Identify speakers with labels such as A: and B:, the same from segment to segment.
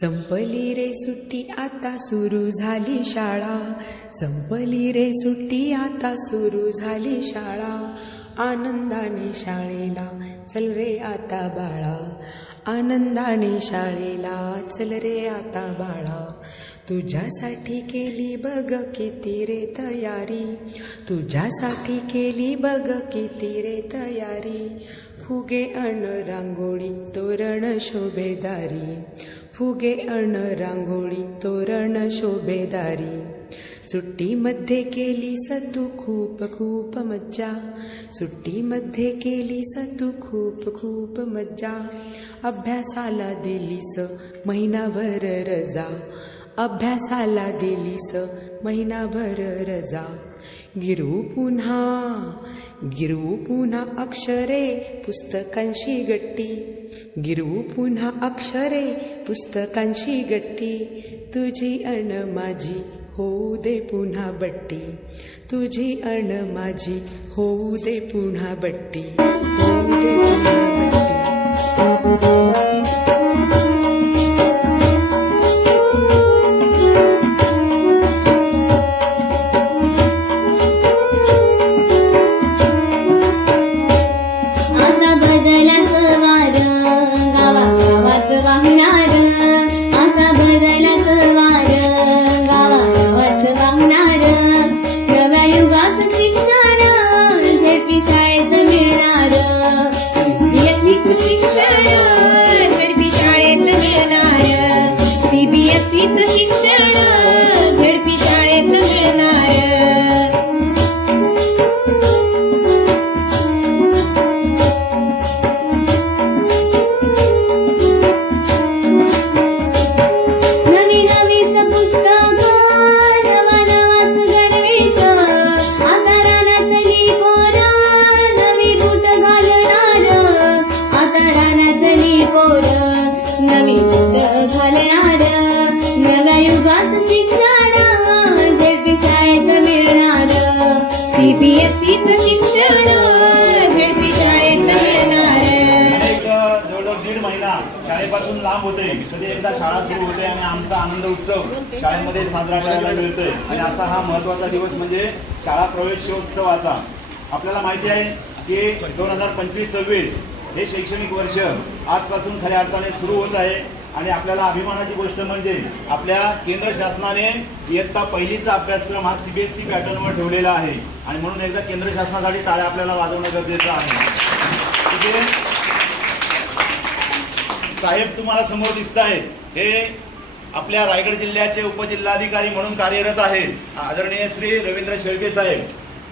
A: संपली रे सुट्टी आता सुरू झाली शाळा. संपली रे सुट्टी आता सुरू झाली शाळा. आनंदाने शाळेला चल रे आता बाळा. आनंदाने शाळेला चल रे आता बाळा. तुझ्यासाठी केली बघ किती रे तयारी. तुझ्यासाठी केली बघ किती रे तयारी. फुगे अन रांगोळी तोरण शोभेदारी. फुगे अण रांगोळी तोरण शोभेदारी. सुट्टीमध्ये केलीस तू खूप खूप मज्जा. सुट्टीमध्ये केलीस तू खूप खूप मज्जा. अभ्यासाला दिलीस महिनाभर रजा. अभ्यासाला दिलीस महिनाभर रजा. गिरवू पुन्हा गिरवू पुन्हा अक्षरे पुस्तकांशी गट्टी. गिरवू पुन्हा अक्षरे पुस्तकांची गट्टी. तुझी अण माझी होऊ दे पुन्हा बट्टी. तुझी अण माझी होऊ दे पुन्हा बट्टी. होऊ दे पुन्हा बट्टी.
B: आनंद उत्सव शाळेमध्ये साजरा करायला मिळतोय. आणि असा हा महत्त्वाचा दिवस म्हणजे शाळा प्रवेशोत्सवाचा. आपल्याला माहिती आहे की दोन हजार पंचवीस सव्वीस हे शैक्षणिक वर्ष आजपासून खऱ्या अर्थाने सुरू होत आहे. आणि आपल्याला अभिमानाची गोष्ट म्हणजे आपल्या केंद्र शासनाने इयत्ता पहिलीचा अभ्यासक्रम हा सी बी एस सी पॅटर्नवर ठेवलेला आहे. आणि म्हणून एकदा केंद्र शासनासाठी टाळ्या आपल्याला वाजवणं गरजेचं आहे. साहेब तुम्हाला समोर दिसत आहेत हे आपल्या रायगड जिल्ह्याचे उपजिल्हाधिकारी म्हणून कार्यरत आहेत आदरणीय श्री रवींद्र शेळके साहेब.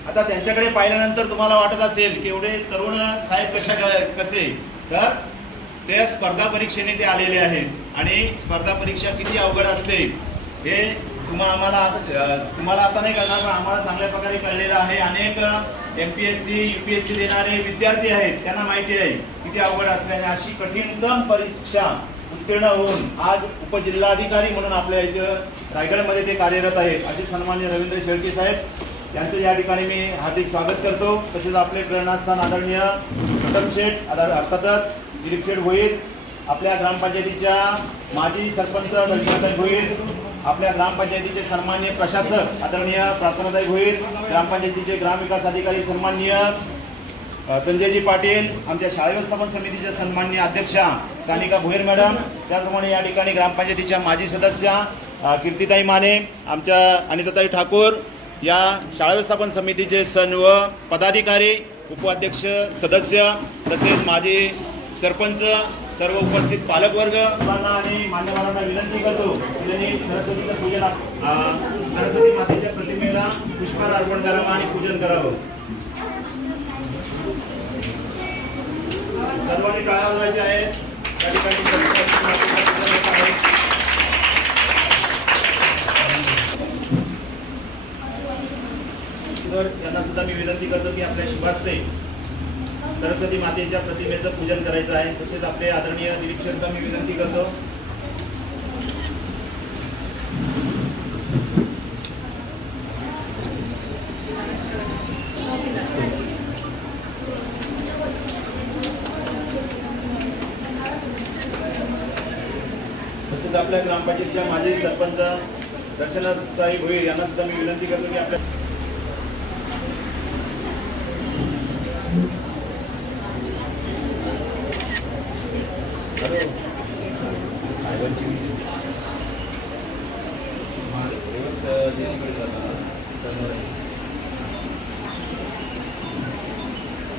B: आता त्यांच्याकडे पाहिल्यानंतर तुम्हाला वाटत असेल की एवढे तरुण साहेब कशा कसे? तर ते स्पर्धा परीक्षेने ते आलेले आहेत आणि स्पर्धा परीक्षा किती अवघड असते हे तुम्हाला आम्हाला तुम्हाला आता नाही कळणार पण आम्हाला चांगल्या प्रकारे कळलेलं आहे. अनेक M P S C U P S C देणारे विद्यार्थी आहेत त्यांना माहिती आहे किती अवघड असते आणि अशी कठीणतम परीक्षा उत्तीर्ण होऊन आज उपजिल्हाधिकारी म्हणून आपल्या इथं रायगडमध्ये ते कार्यरत आहेत. असे सन्मान्य रवींद्र शेळके साहेब यांचं या ठिकाणी मी हार्दिक स्वागत करतो. तसेच आपले प्रेरणास्थान आदरणीय प्रथम शेठ आदर अर्थातच दिलीप शेठ भोईर आपल्या ग्रामपंचायतीच्या माजी सरपंच लक्ष्मीताई भोईर आपल्या ग्रामपंचायतीचे सन्मान्य प्रशासक आदरणीय प्रार्थनाताई भोईर ग्रामपंचायतीचे ग्रामविकास अधिकारी सन्मान्य संजयजी पाटील आमच्या शाळा व्यवस्थापन समितीच्या सन्माननीय अध्यक्षा सानिका भोईर मॅडम त्याचप्रमाणे या ठिकाणी ग्रामपंचायतीच्या माजी सदस्या कीर्तिताई माने आमच्या अनिताताई ठाकूर या शाळा व्यवस्थापन समितीचे सर्व पदाधिकारी उपाध्यक्ष सदस्य तसेच माजी सरपंच सर्व उपस्थित पालकवर्ग मुलांना आणि मान्यवरांना विनंती करतो. त्यांनी सरस्वतीच्या पूजन सरस्वती मातेच्या प्रतिमेला पुष्पहार अर्पण करावं आणि पूजन करावं. सर्वांनी टाळ्या वाजवायच्या आहेत त्या ठिकाणी आहे. सर यांना सुद्धा मी विनंती करतो की आपल्या शुभास्ते सरस्वती मातेच्या प्रतिमेचं पूजन करायचं आहे तसेच आपले आदरणीय दिलीप मी विनंती करतो तसेच आपल्या ग्रामपंचायतीच्या माझे सरपंच दर्शनाताई भोईर यांना सुद्धा मी विनंती करतो की आपल्या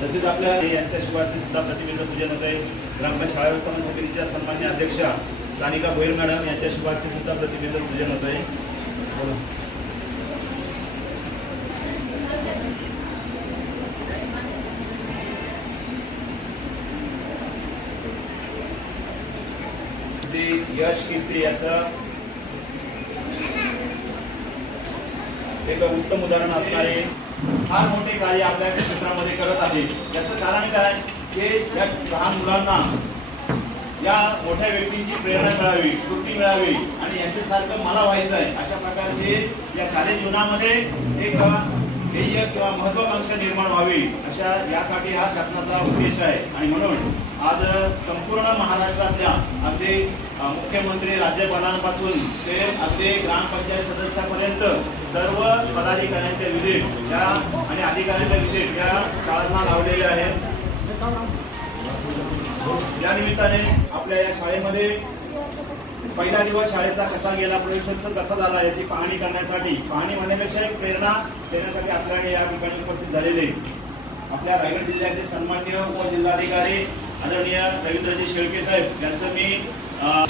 B: तसेच आपल्या यांच्या शुभास्ती सुद्धा प्रतिमेचं पूजन होत आहे ग्रामपंचायत शाळा व्यवस्थापन समितीच्या सन्मान्य अध्यक्षा सानिका भोईर मॅडम यांच्या शुभास्ते सुद्धा प्रतिबिंब पूजन होत आहे ते यश कीर्ती याचं? एक उत्तम उदाहरण असणारे फार मोठे कार्य आपल्या क्षेत्रामध्ये करत आहे. याचं कारण काय? की या लहान मुलांना या मोठ्या व्यक्तींची प्रेरणा मिळावी स्फूर्ती मिळावी आणि यांच्यासारखं मला व्हायचं आहे अशा प्रकारचे या शालेय जीवनामध्ये एक ध्येय किंवा महत्वाकांक्षा निर्माण व्हावी अशा यासाठी हा शासनाचा उद्देश आहे. आणि म्हणून आज संपूर्ण महाराष्ट्रातल्या अगदी मुख्यमंत्री राज्यपालांपासून ते अगदी ग्रामपंचायत सदस्यापर्यंत सर्व पदाधिकाऱ्यांच्या विजिट या आणि अधिकाऱ्यांच्या विजिट या शाळांना लावलेल्या आहेत. या निमित्ताने आपल्या या शाळेमध्ये पहिला दिवस शाळेचा कसा गेला प्रवेशोत्सव कसा झाला याची पाहणी करण्यासाठी पाहणी म्हणण्यापेक्षा एक प्रेरणा देण्यासाठी आपल्याकडे या ठिकाणी उपस्थित झालेले. आपल्या रायगड जिल्ह्याचे सन्मान्य उपजिल्हाधिकारी आदरणीय रवींद्रजी शेळके साहेब यांचं मी अ,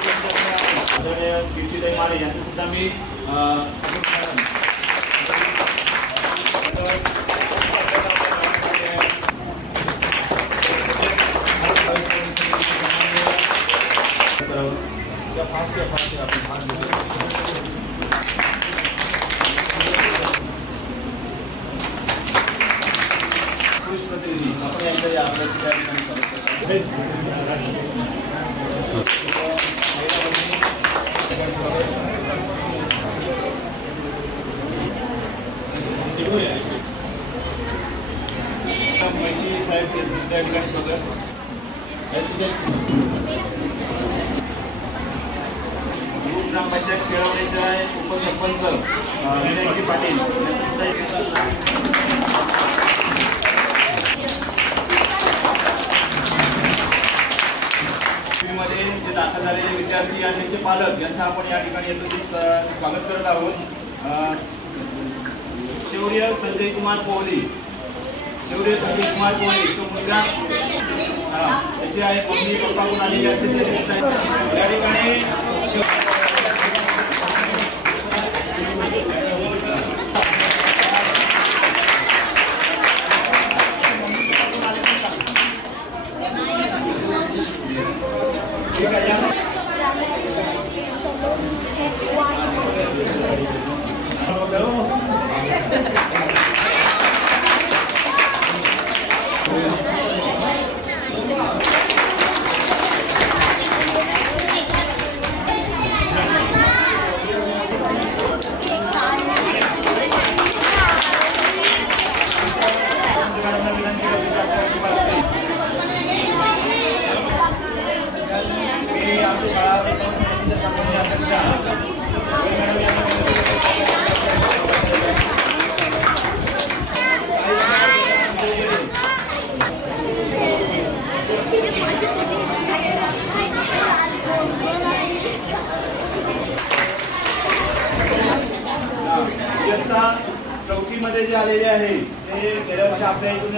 B: आदरणीय कीर्तिदाई माने यांचं सुद्धा मी अ, पुरुष प्रतिनिधी आपण यांच्या या आपल्या त्या ठिकाणी स्वागत करतो. मैत्री साहेब यांचं त्या ठिकाणी स्वागत ग्रामपंचायत खेळवण्याचे आहे उपसरपंच विनायकजी पाटील. मध्ये जे दाखल झालेले विद्यार्थी आणि त्यांचे पालक यांचं आपण या ठिकाणी स्वागत करत आहोत. शौर्य संजय कुमार कोहली. शौर्य संजय कुमार कोहली तो मुलगा हा, त्याचे आहे मम्मी पप्पा कोण आलेले असतील ते दिसत आहेत. या ठिकाणी चौथीमध्ये जे आलेले आहे ते गेल्या वर्षी आपल्या इथून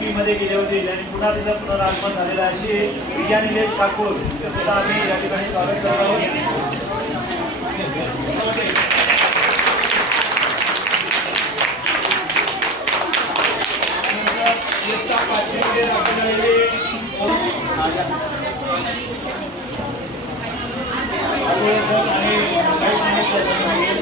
B: पी मध्ये गेले होते आणि पुन्हा तिथं पुनरागमन झालेलं आहे. अशी प्रिया निलेश ठाकूर सुद्धा आम्ही या ठिकाणी स्वागत करत आहोत. पाचवीमध्ये दाखल झालेले आणि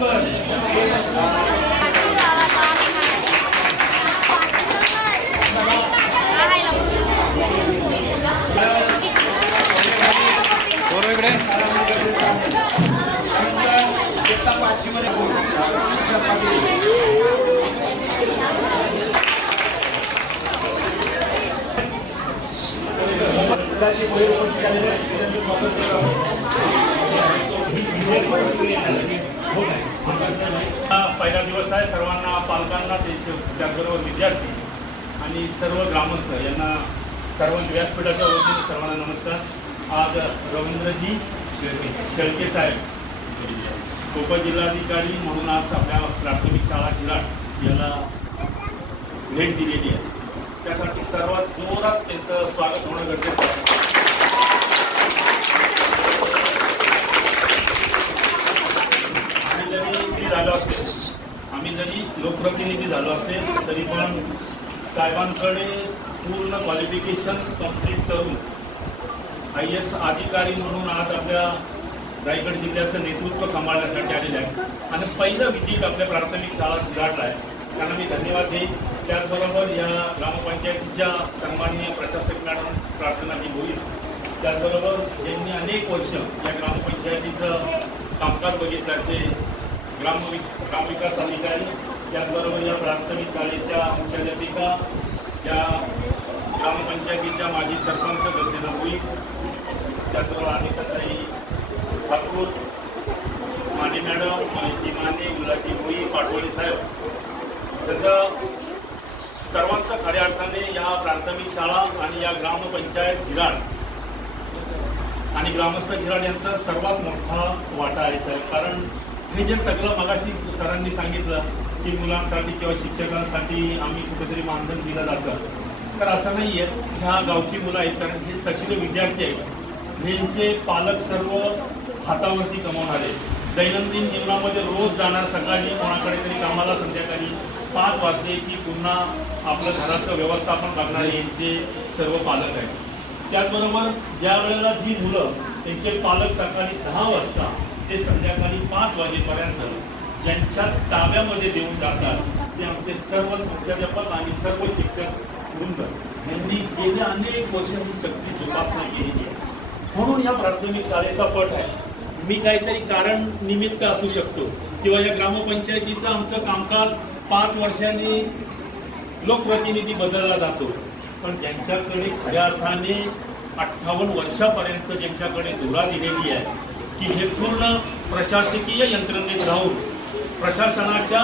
C: Bacana. त्याचबरोबर विद्यार्थी आणि सर्व ग्रामस्थ यांना सर्व व्यासपीठाच्या वतीने सर्वांना नमस्कार. आज रवींद्रजी शेळके साहेब उपजिल्हाधिकारी म्हणून आज आपल्या प्राथमिक शाळा जिल्हाट याला भेट दिलेली आहे. त्यासाठी सर्वात जोरात त्यांचं स्वागत होणं गरजेचं आहे. आणि त्यांनी ते झालं असेल आम्ही जरी लोकप्रतिनिधी झालो असेल तरी पण साहेबांकडे पूर्ण क्वालिफिकेशन कंप्लीट करून आय एस अधिकारी म्हणून आज आपल्या रायगड जिल्ह्याचं नेतृत्व सांभाळण्यासाठी आलेलं आहे आणि पहिलं विजिट आपल्या प्राथमिक शाळा सुधारला आहे. त्यांना मी धन्यवाद देईन. त्याचबरोबर या ग्रामपंचायतीच्या सन्माननीय प्रशासक मॅडम प्रार्थनाची होईल. त्याचबरोबर यांनी अनेक वर्ष या ग्रामपंचायतीचं कामकाज बघितलं असे ग्राम ग्रामविकास अधिकारी त्याचबरोबर या प्राथमिक शाळेच्या मुख्याध्यापिका या ग्रामपंचायतीच्या माजी सरपंच दर्शना भोई त्याचबरोबर अनिताताई ठाकूर माने मॅडम माहिती माने मुलाची भोई पाटोळे साहेब. त्याचं सर्वांचं खऱ्या अर्थाने या प्राथमिक शाळा आणि या ग्रामपंचायत झिराड आणि ग्रामस्थ झिराड यांचा सर्वात मोठा वाटा आहे साहेब. कारण हे जे सगळं मगाशी सरांनी सांगितलं की मुलांसाठी किंवा शिक्षकांसाठी आम्ही कुठेतरी मानधन दिलं जातं. तर असं नाही आहे ह्या गावची मुलं आहेत कारण हे सगळे विद्यार्थी आहेत. ह्यांचे पालक सर्व हातावरती कमावणारे दैनंदिन जीवनामध्ये रोज जाणार सकाळी कोणाकडे तरी कामाला संध्याकाळी पाच वाजले की पुन्हा आपलं घराचं व्यवस्थापन करणारे यांचे सर्व पालक आहेत. त्याचबरोबर ज्या वेळेला जी मुलं त्यांचे पालक सकाळी दहा वाजता ते संध्याकाळी पाच वाजेपर्यंत ज्यांच्या ताब्यामध्ये देऊन जातात ते आमचे सर्व मुख्याध्यापक आणि सर्व शिक्षक वृंद यांनी गेल्या अनेक वर्ष ही सक्ती जोपासना केलेली आहे. म्हणून या प्राथमिक शाळेचा पट आहे. मी काहीतरी कारण निमित्त असू शकतो किंवा या ग्रामपंचायतीचं आमचं कामकाज पाच वर्षांनी लोकप्रतिनिधी बदलला जातो. पण ज्यांच्याकडे खऱ्या अर्थाने अठ्ठावन्न वर्षापर्यंत ज्यांच्याकडे धुरा दिलेली आहे की हे पूर्ण प्रशासकीय यंत्रणेत राहून प्रशासनाच्या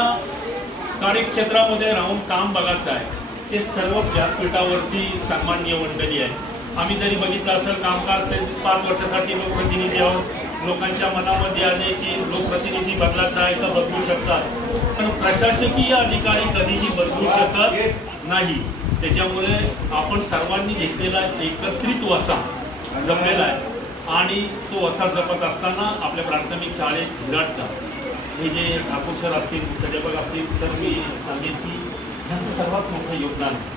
C: कार्यक्षेत्रामध्ये राहून काम बघायचं आहे ते सर्व व्यासपीठावरती सन्मान्य मंडळी आहे आम्ही जरी बघितलं असेल कामकाज ते पाच वर्षासाठी लोकप्रतिनिधी आहोत. लोकांच्या मनामध्ये आले की लोकप्रतिनिधी बदलायचा आहे तर बदलू शकतात. पण प्रशासकीय अधिकारी कधीही बदलू शकत नाही. त्याच्यामुळे आपण सर्वांनी घेतलेला एकत्रित वसा जमलेला आहे. आणि तो असा जपत असताना आपल्या प्राथमिक शाळेत विराटचा हे जे ठाकूर सर असतील प्राध्यापक असतील सर मी सांगेन की ह्यांचं सर्वात मोठं योगदान आहे.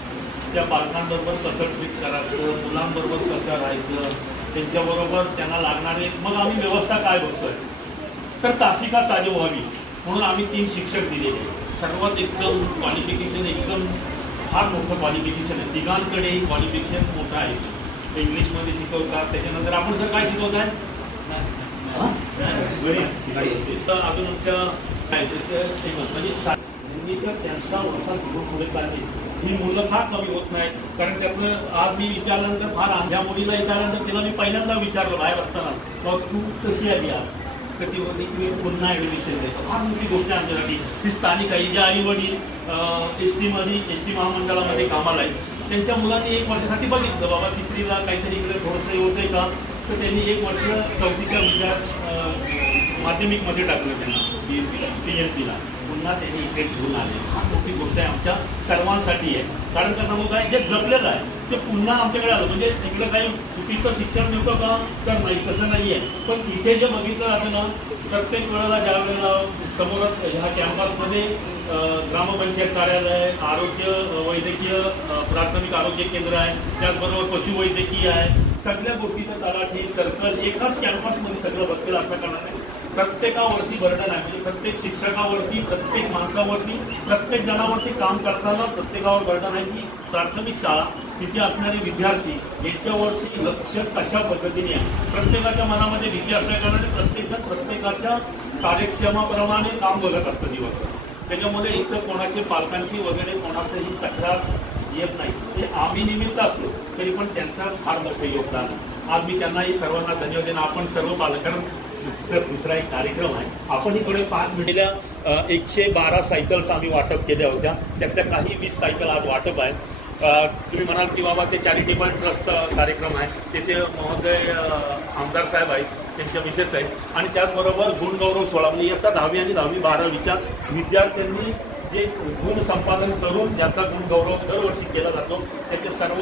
C: त्या पालकांबरोबर कसं ट्रीट करायचं मुलांबरोबर कसं राहायचं त्यांच्याबरोबर त्यांना लागणारे मग आम्ही व्यवस्था काय बघतोय? तर तासिका चालू व्हावी म्हणून आम्ही तीन शिक्षक दिलेले सर्वात एकदम क्वालिफिकेशन एकदम फार मोठं क्वालिफिकेशन आहे. तिघांकडे क्वालिफिकेशन मोठं आहे. इंग्लिशमध्ये शिकवतात त्याच्यानंतर आपण सर काय शिकवत आहे? तर अजून आमच्या काय ते- म्हणजे तर त्यांचा वसा घेऊन पुढे चालली. ही मुलं फार कमी होत नाही कारण त्यातलं आज मी विचारल्यानंतर फार आ- या मुलीला विचारल्यानंतर तिला मी पहिल्यांदा विचारलं बाहेर असताना मग तू कशी आली आज? तर होती की पुन्हा ॲडमिशन देतो फार मोठी गोष्ट आहे आमच्यासाठी. ती स्थानिक आहे जे आई वडील एस टीमध्ये एस टी महामंडळामध्ये कामाला आहे त्यांच्या मुलांनी एक वर्षासाठी बघितलं बाबा तिसरीला काहीतरी इकडे थोडंसं होतंय का? तर त्यांनी एक वर्ष चौथीच्या विद्या माध्यमिकमध्ये टाकलं त्यांना पी एन पीला पुन्हा त्यांनी इथे घेऊन आले. मोठी गोष्ट आहे आमच्या सर्वांसाठी आहे. कारण कसं सांगू काय जे जपलेलं आहे ते पुन्हा आमच्याकडे आलं. म्हणजे तिकडे काही चुकीचं शिक्षण मिळतं का तर नाही तसं नाही आहे पण इथे जे बघितलं जातं ना प्रत्येक वेळेला ज्या वेळेला समोरच ह्या कॅम्पसमध्ये ग्रामपंचायत कार्यालय आरोग्य वैद्यकीय प्राथमिक आरोग्य केंद्र आहे त्याचबरोबर पशुवैद्यकीय आहे. सगळ्या गोष्टीचं तलाठी सर्कल एकाच कॅम्पसमध्ये सगळं बसलेलं असल्या कारणाने प्रत्येकावरती बर्डन आहे. म्हणजे प्रत्येक शिक्षकावरती प्रत्येक माणसावरती प्रत्येक जणावरती काम करताना प्रत्येकावर बर्डन आहे की प्राथमिक शाळा तिथे असणारे विद्यार्थी यांच्यावरती लक्ष कशा पद्धतीने आहे? प्रत्येकाच्या मनामध्ये भीती असल्या कारणाने प्रत्येकजण प्रत्येकाच्या कार्यक्षमाप्रमाणे काम बघत असतं दिवसभर. त्याच्यामुळे इथं कोणाची पालकांची वगैरे कोणाचंही तक्रार येत नाही. ते आम्ही निमित्त असलो तरी पण त्यांचं फार मोठं योगदान. आज मी त्यांनाही सर्वांना धन्यवाद देणं आपण सर्व पालकांना दुसरा दुसरा एक कार्यक्रम आहे. आपण इकडे पाच मिनिटल्या एकशे बारा सायकल्स आम्ही वाटप केल्या होत्या. त्यातल्या काही वीस सायकल आज वाटप आहे तुम्ही म्हणाल की बाबा ते चॅरिटेबल ट्रस्ट कार्यक्रम आहे. तिथे महोदय आमदार साहेब आहेत. त्यांच्या विशेष आहेत. आणि त्याचबरोबर गुणगौरव सोहळा म्हणजे इयत्ता दहावी आणि दहावी बारावीच्या विद्यार्थ्यांनी जे गुण संपादन करून ज्याचा गुणगौरव दरवर्षी केला जातो त्याचे सर्व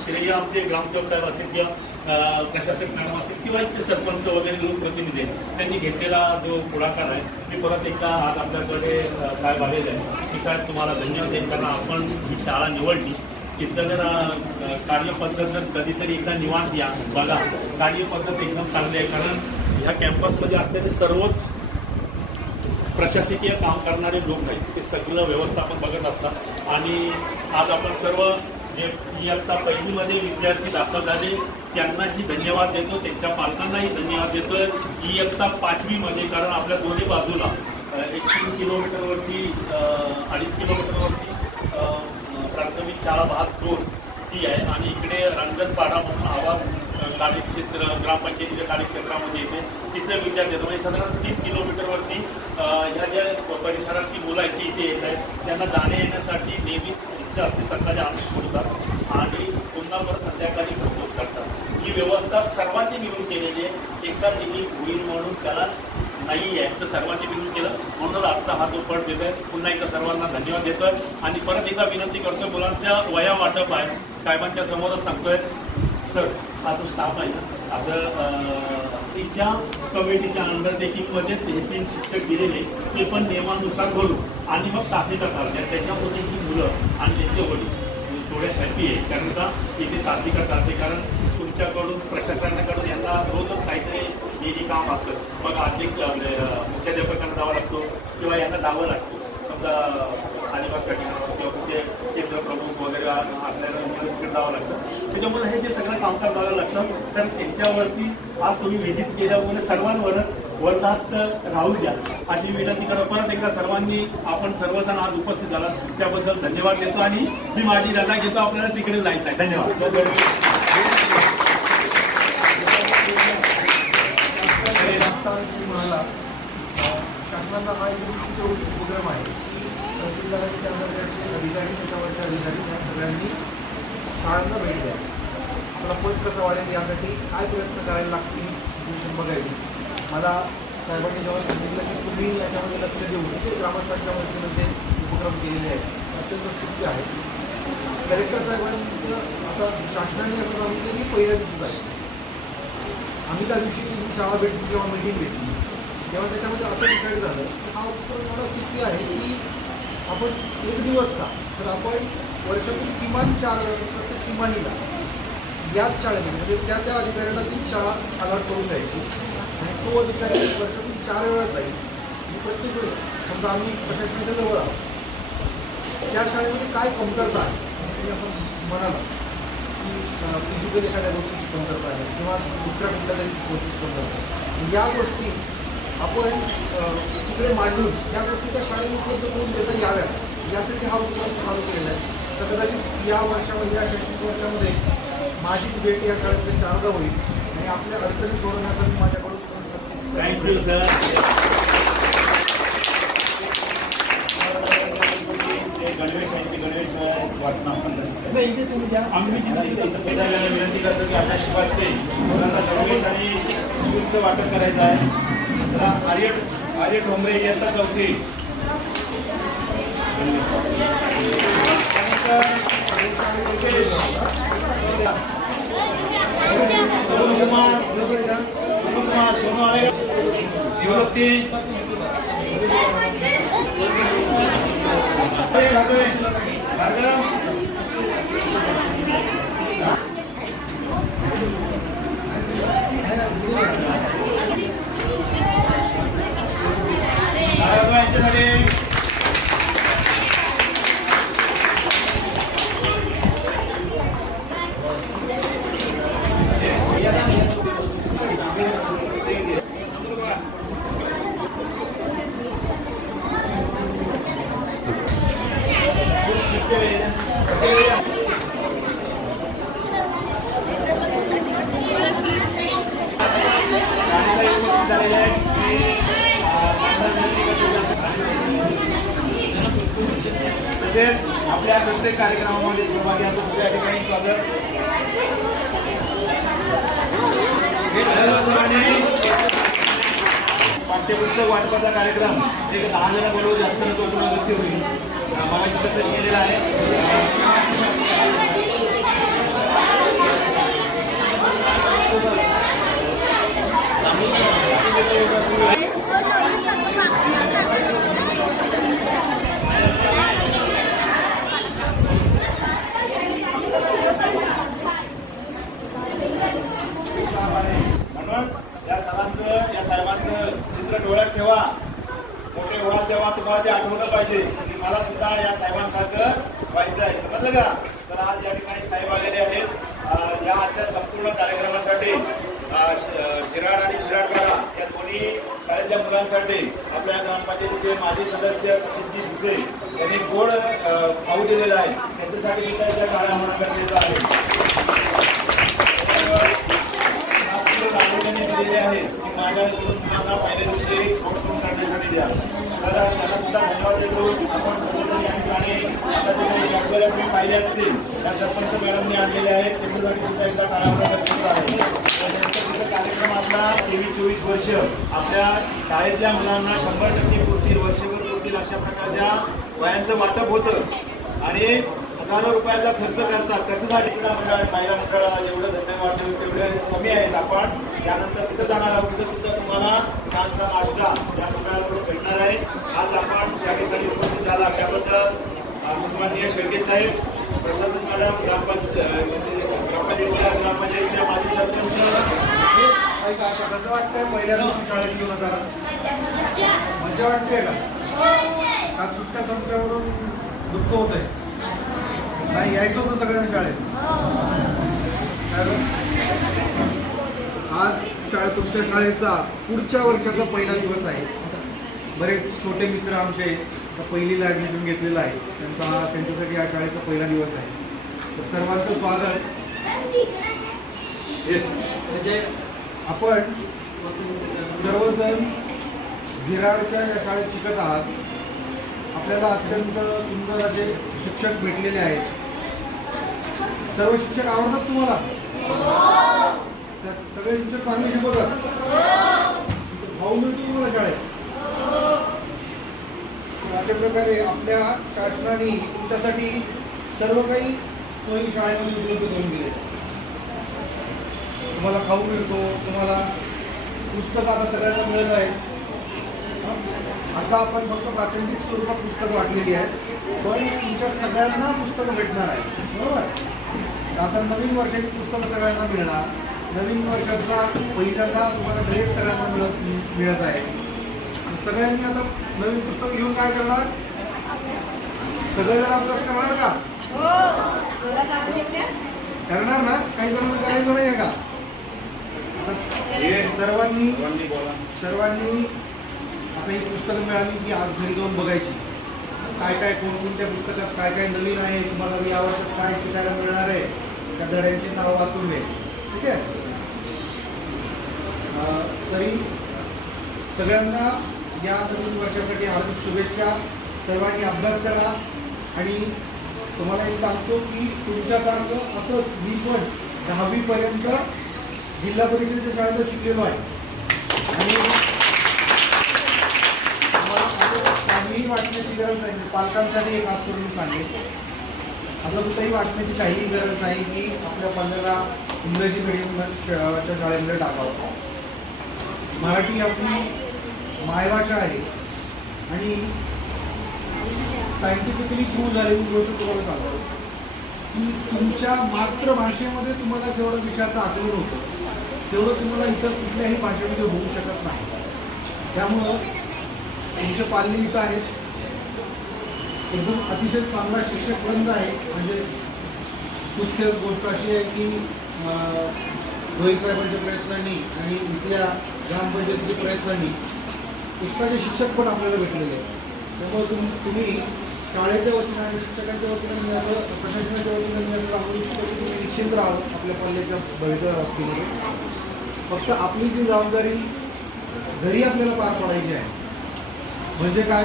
C: श्रेय आमचे ग्रामसेवक साहेब असतील किंवा प्रशासक मॅडम असतील किंवा इथले सरपंच वगैरे लोकप्रतिनिधी आहेत त्यांनी घेतलेला जो पुढाकार आहे मी परत एकदा आज आपल्याकडे साहेब आलेले आहे की साहेब तुम्हाला धन्यवाद देईन कारण आपण ही शाळा निवडली. तिथलं जर कार्यपद्धत जर कधीतरी एकदा निवांत या. बघा कार्यपद्धत एकदम चांगली आहे. कारण ह्या कॅम्पसमध्ये असलेले सर्वच प्रशासकीय काम करणारे लोक आहेत. ते सगळं व्यवस्थापन बघत असतात. आणि आज आपण सर्व जे इयत्ता पहिलीमध्ये विद्यार्थी दाखल झाले त्यांनाही धन्यवाद देतो. त्यांच्या पालकांनाही धन्यवाद देतो. इयत्ता पाचवीमध्ये कारण आपल्या दोन्ही बाजूला एक तीन किलोमीटरवरती अडीच किलोमीटरवरती प्राथमिक शाळा भाग दोन. ती आहे. आणि इकडे रंगतपाडा म्हणून आवाज कार्यक्षेत्र ग्रामपंचायतीच्या कार्यक्षेत्रामध्ये येते. तिथले विद्यार्थी आहेत. म्हणजे साधारण तीन किलोमीटरवरती ह्या ज्या परिसरातली मुलं आहेत ती इथे येत आहेत. त्यांना जाण्या येण्यासाठी नेहमीच इच्छा असते सकाळी आम्ही सोडतात आणि पुन्हा परत संध्याकाळी घरपोच करतात. ही व्यवस्था सर्वांनी मिळून केलेली आहे. एका तिन्ही होईल म्हणून त्याला नाही आहे तर सर्वांनी मिळून केलं. म्हणून आजचा हा जो पट देतोय पुन्हा एकदा सर्वांना धन्यवाद देतोय. आणि परत एकदा विनंती करतोय मुलांच्या वया वाटप आहे. साहेबांच्या समोरच सांगतोय सर हा जो स्टाफ आहे ना असं तिच्या कमिटीच्या अंडरटेकिंगमध्येच हे तीन शिक्षक दिलेले ते पण नियमानुसार बोलू. आणि मग तासिका चालते त्याच्यामध्ये ही मुलं आणि त्यांचे वडील. थोडे हॅपी आहे कारण का? इथे तासिका चालते. कारण तुमच्याकडून प्रशासनाकडून यांना रोजच काहीतरी हे जे काम असतं. मग अधिक मुख्याध्यापकांना जावं लागतो किंवा यांना जावं लागतो. समजा अलिबाग ठिकाणावर किंवा कुठे केंद्रप्रमुख वगैरे आपल्याला तिकडे जावं लागतं. त्याच्यामुळे हे जे सगळं कामकाज बघायला लागतं तर त्यांच्यावरती आज तुम्ही व्हिजिट केल्यामुळे सर्वांवरच वरदास्त राहू द्या. अशी विनंती करत परत एकदा सर्वांनी आपण सर्वजण आज उपस्थित झाला त्याबद्दल धन्यवाद देतो आणि मी माझी रजा घेतो. आपल्याला तिकडे जायचं आहे. धन्यवाद.
D: म्हणाला शासनाचा हा एक उपक्रम आहे की तहसीलदारांनी आणि त्यानंतरचे अधिकारी त्याच्यावरचे अधिकारी या सगळ्यांनी शाळांना भेट द्या आपला पद कसं वाढेल यासाठी काय प्रयत्न करायला लागतील सिच्युएशन बघायची. मला साहेबांनी जेव्हा सांगितलं की तुम्ही याच्यामध्ये लक्ष देऊन ते ग्रामस्थांच्या वतीनं जे उपक्रम केलेले आहेत अत्यंत स्तुत्य आहे. कलेक्टर साहेबांचं आता शासनाने असं सांगितलं की पहिल्या दिवशीच आहे. आम्ही त्या दिवशी शाळा भेटली जेव्हा मीटिंग घेतली तेव्हा त्याच्यामध्ये असं डिसाईड झालं की हा उपक्रम एवढा सुट्टी आहे की आपण एक दिवस का तर आपण वर्षातून किमान चार प्रत्येक तिमाहीला याच शाळेमध्ये म्हणजे त्या त्या अधिकाऱ्याला तीच शाळा अलॉट करून द्यायची. तो अधिकारी वर्षातून चार वेळा जाईल. प्रत्येक वेळी समजा आम्ही प्रशासनाच्या जवळ आहोत. त्या शाळेमध्ये काय कमतरता आहे आपण म्हणाला. की फिजिकल एखाद्या गोष्टीची कमतरता आहे किंवा दुसऱ्या कुठल्या तरी गोष्टीची कमतरता आहे या गोष्टी आपण तिकडे मांडून या गोष्टी त्या शाळेत उपलब्ध करून देता याव्यात. यासाठी हा उपक्रम चालू केलेला आहे. तर कदाचित या वर्षामध्ये या शैक्षणिक वर्षामध्ये माझीच भेट या शाळेत चारदा होईल आणि आपल्या अडचणी सोडवण्यासाठी माझ्याकडून
C: थँक्यू सर
B: गणवेश गणवेश
C: इथे आम्ही
B: विनंती करतो की आपल्या शिवास्ते मुलांना गणवेश आणि स्कूलचं वाटप करायचं आहे आर्य आर्य ठोंबरे इयत्ता चौथी. कुमार निवृत्ती काढण्यासाठी तर त्याला सुद्धा धन्यवाद देतो आपण सर्वजण या ठिकाणी आता जे काही कॅडबऱ्या तुम्ही पाहिले असतील त्या सरपंच मॅडमने आणलेले आहेत त्यांच्यासाठी सुद्धा एकदा टाळावं गरजेचं आहे. कार्यक्रम आपला तेवीस चोवीस वर्ष. आपल्या शाळेतल्या मुलांना शंभर टक्के पुरतील वर्षभर पुरतील अशा प्रकारच्या वयांचं वाटप होतं. आणि हजारो रुपयाचा खर्च करतात. कसं क्रीडा मंडळ महिला मंडळाला जेवढं धन्यवाद देऊ तेवढे कमी आहेत आपण. त्यानंतर तिथं जाणार आहोत तिथं सुद्धा तुम्हाला छानसा नाश्ता या मंडळाकडून भेटणार आहे. आज आपण या ठिकाणी उपस्थित झाला त्याबद्दल सन्माननीय शेळके साहेब प्रशासन मॅडम ग्रामपंचायत म्हणजे ग्रामपंचायतीच्या ग्रामपंचायतीच्या माजी सरपंच.
D: कसं वाटतंय पहिल्यांदा शाळेत घेऊन मजा वाटते का? आज सुट्ट्या संपल्यावरून दुःख होत आहे नाही यायचं होतं सगळ्यांना शाळेत. कारण आज शाळा तुमच्या शाळेचा पुढच्या वर्षाचा पहिला दिवस आहे. बरेच छोटे मित्र आमचे पहिलीला ॲडमिशन घेतलेलं आहे. त्यांचा त्यांच्यासाठी या शाळेचा पहिला दिवस आहे. तर सर्वांचं स्वागत. म्हणजे आपण सर्वजण झिराडच्या या शाळेत शिकत आहात. आपल्याला अत्यंत सुंदर असे शिक्षक भेटलेले आहेत. सर्व शिक्षक आवडतात तुम्हाला? स- सगळे शिक्षक चांगले शिकवतात. भाऊ मिळतो तुम्हाला शाळेत? अशा प्रकारे आपल्या शासनाने तुमच्यासाठी सर्व काही सोयी शाळेमध्ये उपलब्ध करून दिले. तुम्हाला खाऊ मिळतो तुम्हाला पुस्तक आता सगळ्यांना मिळत आहे आता आपण फक्त प्रातिनिधिक स्वरूपात पुस्तकं वाटलेली आहेत पण तुमच्या सगळ्यांना पुस्तकं भेटणार आहे बरोबर? आता नवीन वर्षाची पुस्तकं सगळ्यांना मिळणार. नवीन वर्षाचा पहिल्यांदा तुम्हाला ड्रेस सगळ्यांना मिळत मिळत आहे. सगळ्यांनी आता नवीन पुस्तक घेऊन काय करणार? सगळेजण अभ्यास करणार का? करणार ना? काही जणांना करायचं नाही आहे का? सर्वांनी सर्वांनी आता ही पुस्तकं मिळाली की आज घरी जाऊन बघायची. काय काय कोणकोणत्या पुस्तकात काय काय नवीन आहे तुम्हाला यावर काय शिकायला मिळणार आहे त्या धड्यांची नाव वाचून घे. ठीक आहे? अं, तरी सगळ्यांना या नवीन वर्षासाठी हार्दिक शुभेच्छा. सर्वांनी अभ्यास करा. आणि तुम्हाला एक सांगतो की तुमच्यासारखं असंच मी पण दहावीपर्यंत जिल्हा परिषदेच्या शाळेत शिकलेलो आहे. आणि काहीही वाटण्याची गरज नाही. पालकांसाठी एक आज करून सांगेल असं कुठंही वाटण्याची काहीही गरज नाही की आपल्या पाल्याला इंग्रजी मिडियमच्या शाळेमध्ये टाकावं. मराठी आपली मायभाषा आहे. आणि सायंटिफिकली प्रूव्ह झालेली गोष्ट तुम्हाला सांगतो. की तुमच्या मातृभाषेमध्ये तुम्हाला जेवढं विषयाचं आकलन होतं तेवढं तुम्हाला इतर कुठल्याही भाषेमध्ये होऊ शकत नाही. त्यामुळं तुमचे पाल्य इथं आहेत. एकदम अतिशय चांगला शिक्षक वृंद आहे. म्हणजे मुख्य गोष्ट अशी आहे की अं, रोहित साहेबांच्या प्रयत्नांनी आणि इथल्या ग्रामपंचायतीच्या प्रयत्नांनी एक्स्ट्राचे शिक्षक पण आपल्याला भेटलेले आहेत. त्यामुळे तुम्ही तुम्ही शाळेच्या वतीनं आणि शिक्षकांच्या वतीनं म्हणजे मिळालं प्रशासनाच्या वतीनं म्हणजे मिळालं आपण इच्छितो की तुम्ही निश्चिंत राहावं आपल्या पाल्याच्या भविष्यावर असतील फक्त आपली जी जबाबदारी घरी आपल्याला पार पाडायची आहे म्हणजे काय?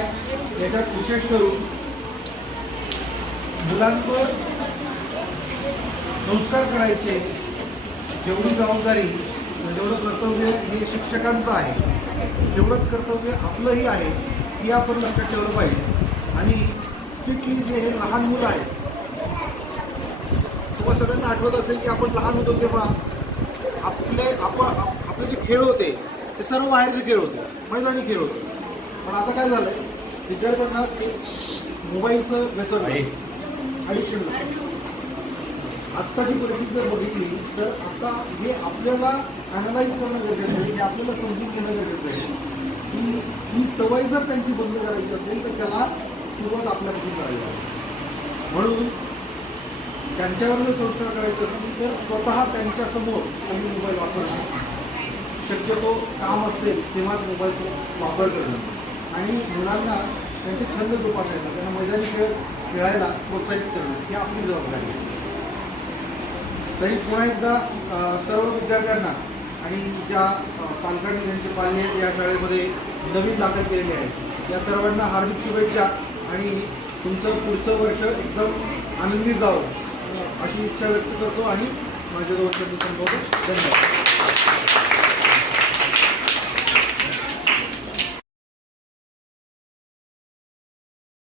D: याच्यात विशेष करून मुलांवर संस्कार करायचे जेवढी जबाबदारी जेवढं कर्तव्य हे शिक्षकांचं आहे तेवढंच कर्तव्य आपलंही आहे ही आपण लक्षात ठेवलं पाहिजे. आणि स्ट्रिक्टली जे हे लहान मुलं आहेत तुम्हाला सगळ्यांना आठवत असेल की आपण लहान होतो तेव्हा आपले आपण आप- आपले जे खेळ होते ते सर्व बाहेरचे खेळ होते. मैदानी खेळ होते. पण आता काय झालंय? विद्यार्थ्यांना मोबाईलचं व्यसन अडिक्शन आत्ताची परिस्थिती जर बघितली तर आता हे आपल्याला अनालाइज करणं गरजेचं आहे हे आपल्याला समजून घेणं गरजेचं आहे. की ही सवय जर त्यांची बंद करायची असेल तर त्याला सुरुवात आपल्यापासून करावी लागेल. म्हणून त्यांच्यावर जर संस्कार करायचे असेल तर स्वतः त्यांच्यासमोर काही मोबाईल वापरणं शक्यतो काम असेल तेव्हाच मोबाईलचा वापर करणं. आणि मुलांना त्यांचे छंद जोपासायला त्यांना मैदानी खेळ खेळायला प्रोत्साहित करणं ही आपली जबाबदारी आहे. तरी पुन्हा एकदा सर्व विद्यार्थ्यांना आणि ज्या पालकांनी त्यांचे पाल्य या शाळेमध्ये नवीन दाखल केलेले आहेत या सर्वांना हार्दिक शुभेच्छा आणि तुमचं पुढचं वर्ष एकदम आनंदी जावं अशी इच्छा व्यक्त करतो आणि माझ्या दोन शब्द संपवतो धन्यवाद.